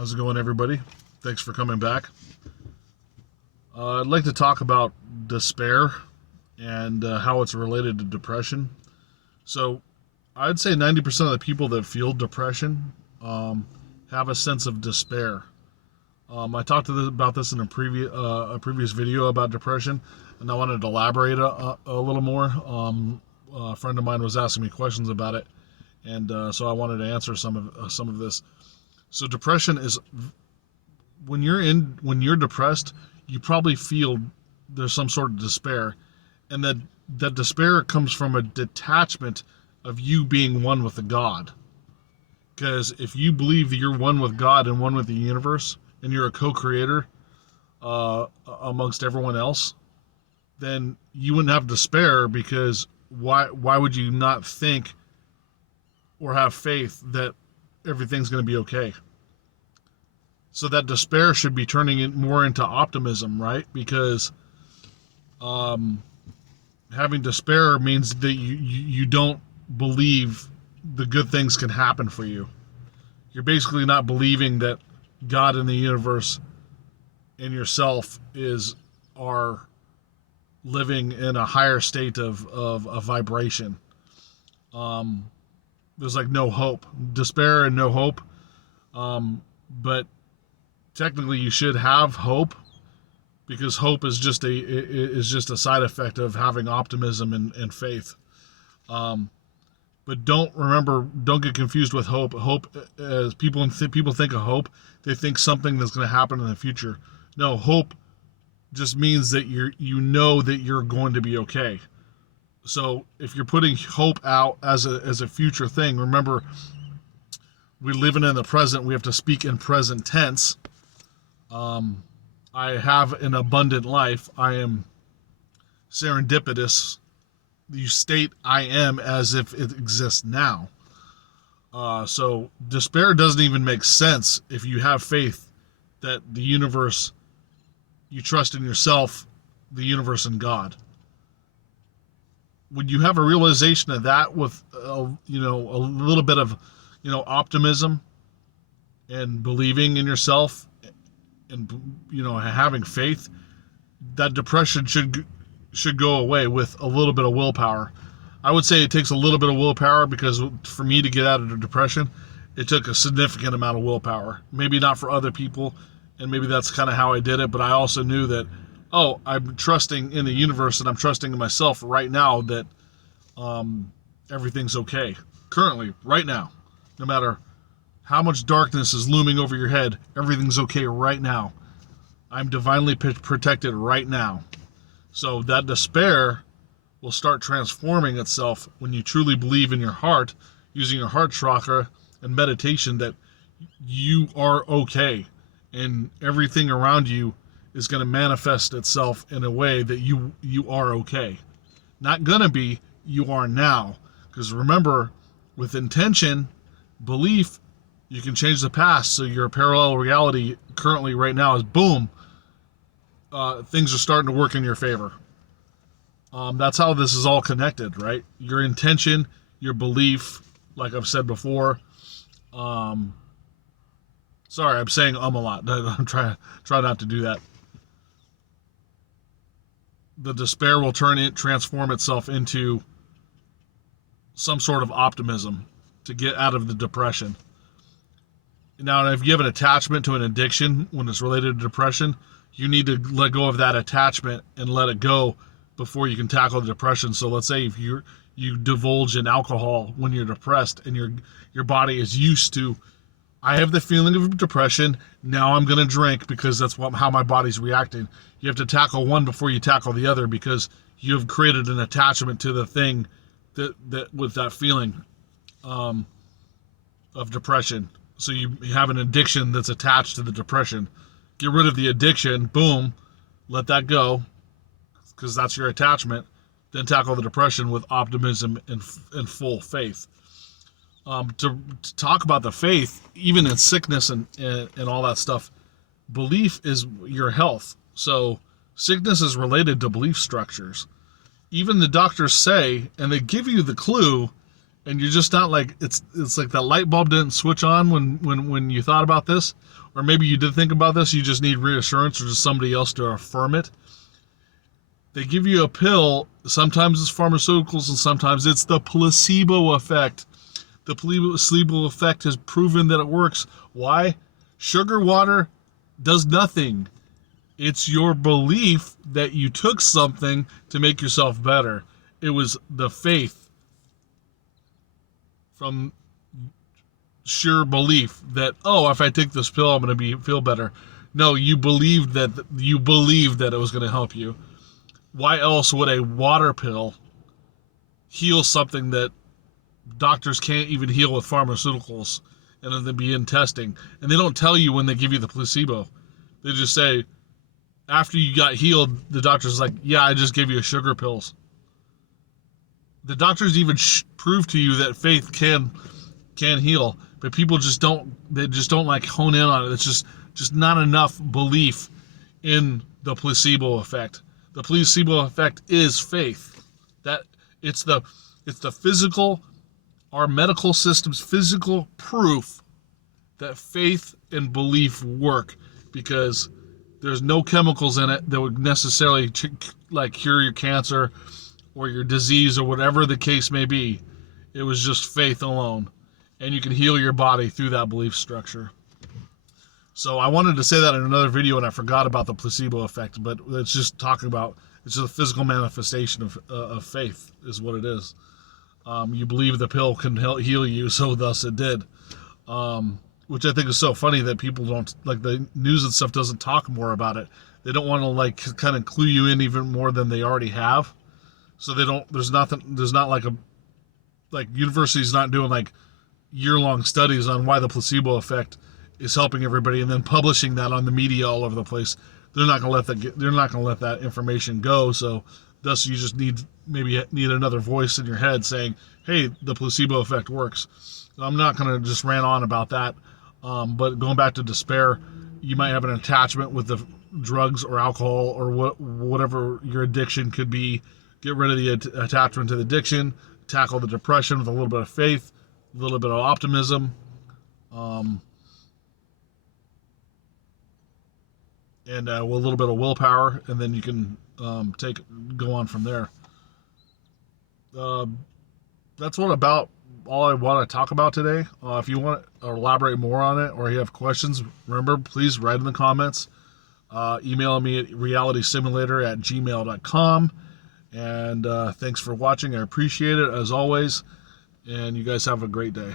How's it going, everybody? Thanks for coming back. I'd like to talk about despair and how it's related to depression. So, I'd say 90% of the people that feel depression have a sense of despair. I talked about this in a previous video about depression, and I wanted to elaborate a little more. A friend of mine was asking me questions about it, and so I wanted to answer some of this. So depression is when you're depressed, you probably feel there's some sort of despair, and that despair comes from a detachment of you being one with the God. Because if you believe that you're one with God and one with the universe, and you're a co-creator amongst everyone else, then you wouldn't have despair, because why would you not think or have faith that everything's going to be okay? So that despair should be turning it more into optimism, right? Because having despair means that you don't believe the good things can happen for you. You're basically not believing that God in the universe and yourself are living in a higher state of a vibration. There's like no hope, despair and no hope. But technically, you should have hope, because hope is just a side effect of having optimism and faith. But don't get confused with hope. Hope, as people think of hope, they think something that's going to happen in the future. No, hope just means that you know that you're going to be okay. So if you're putting hope out as a future thing, remember, we're living in the present. We have to speak in present tense. I have an abundant life. I am serendipitous. You state I am as if it exists now. So despair doesn't even make sense if you have faith that the universe, you trust in yourself, the universe, and God. When you have a realization of that with a little bit of optimism and believing in yourself and having faith, that depression should go away with a little bit of willpower. I would say it takes a little bit of willpower, because for me to get out of the depression, it took a significant amount of willpower. Maybe not for other people, and maybe that's kind of how I did it, but I also knew that, I'm trusting in the universe and I'm trusting in myself right now that everything's okay. Currently, right now, no matter how much darkness is looming over your head, everything's okay right now. I'm divinely protected right now. So that despair will start transforming itself when you truly believe in your heart, using your heart chakra and meditation, that you are okay, and everything around you is going to manifest itself in a way that you are okay. Not going to be, you are now. Because remember, with intention, belief, you can change the past. So your parallel reality currently right now is boom. Things are starting to work in your favor. That's how this is all connected, right? Your intention, your belief, like I've said before. Sorry, I'm saying a lot. I'm try not to do that. The despair will transform itself into some sort of optimism to get out of the depression. Now, if you have an attachment to an addiction when it's related to depression, you need to let go of that attachment and let it go before you can tackle the depression. So let's say if you divulge in alcohol when you're depressed, and your body is used to, I have the feeling of depression, now I'm going to drink because that's how my body's reacting. You have to tackle one before you tackle the other, because you have created an attachment to the thing that with that feeling of depression. So you have an addiction that's attached to the depression. Get rid of the addiction, boom, let that go, because that's your attachment. Then tackle the depression with optimism and full faith. To talk about the faith, even in sickness and all that stuff, belief is your health. So sickness is related to belief structures. Even the doctors say, and they give you the clue, and you're just not like, it's like that light bulb didn't switch on when you thought about this, or maybe you did think about this, you just need reassurance or just somebody else to affirm it. They give you a pill, sometimes it's pharmaceuticals and sometimes it's the placebo effect. The placebo effect has proven that it works. Why? Sugar water does nothing. It's your belief that you took something to make yourself better. It was the faith from sheer belief that, oh, if I take this pill, I'm going to feel better. No, you believed that it was going to help you. Why else would a water pill heal something that doctors can't even heal with pharmaceuticals and then they begin testing? And they don't tell you when they give you the placebo. They just say, after you got healed, the doctor's like, yeah, I just gave you sugar pills. The doctors even prove to you that faith can heal, but people just don't like hone in on it. It's just not enough belief in the placebo effect. The placebo effect is faith. That it's the physical, our medical system's physical proof that faith and belief work, because there's no chemicals in it that would necessarily like cure your cancer or your disease or whatever the case may be. It was just faith alone, and you can heal your body through that belief structure. So I wanted to say that in another video, and I forgot about the placebo effect, but it's just talking about, it's just a physical manifestation of faith is what it is. You believe the pill can heal you, so thus it did. Which I think is so funny that people don't, like, the news and stuff doesn't talk more about it. They don't want to like kind of clue you in even more than they already have. So they don't, there's not like universities not doing like year-long studies on why the placebo effect is helping everybody and then publishing that on the media all over the place. They're not going to let that information go. So thus you just need another voice in your head saying, hey, the placebo effect works. I'm not going to just rant on about that. But going back to despair, you might have an attachment with the drugs or alcohol or whatever your addiction could be. Get rid of the attachment to the addiction, tackle the depression with a little bit of faith, a little bit of optimism, and with a little bit of willpower, and then you can go on from there. That's all I want to talk about today. If you want to elaborate more on it or you have questions, remember, please write in the comments. Email me at realitysimulator@gmail.com. And thanks for watching. I appreciate it as always. And you guys have a great day.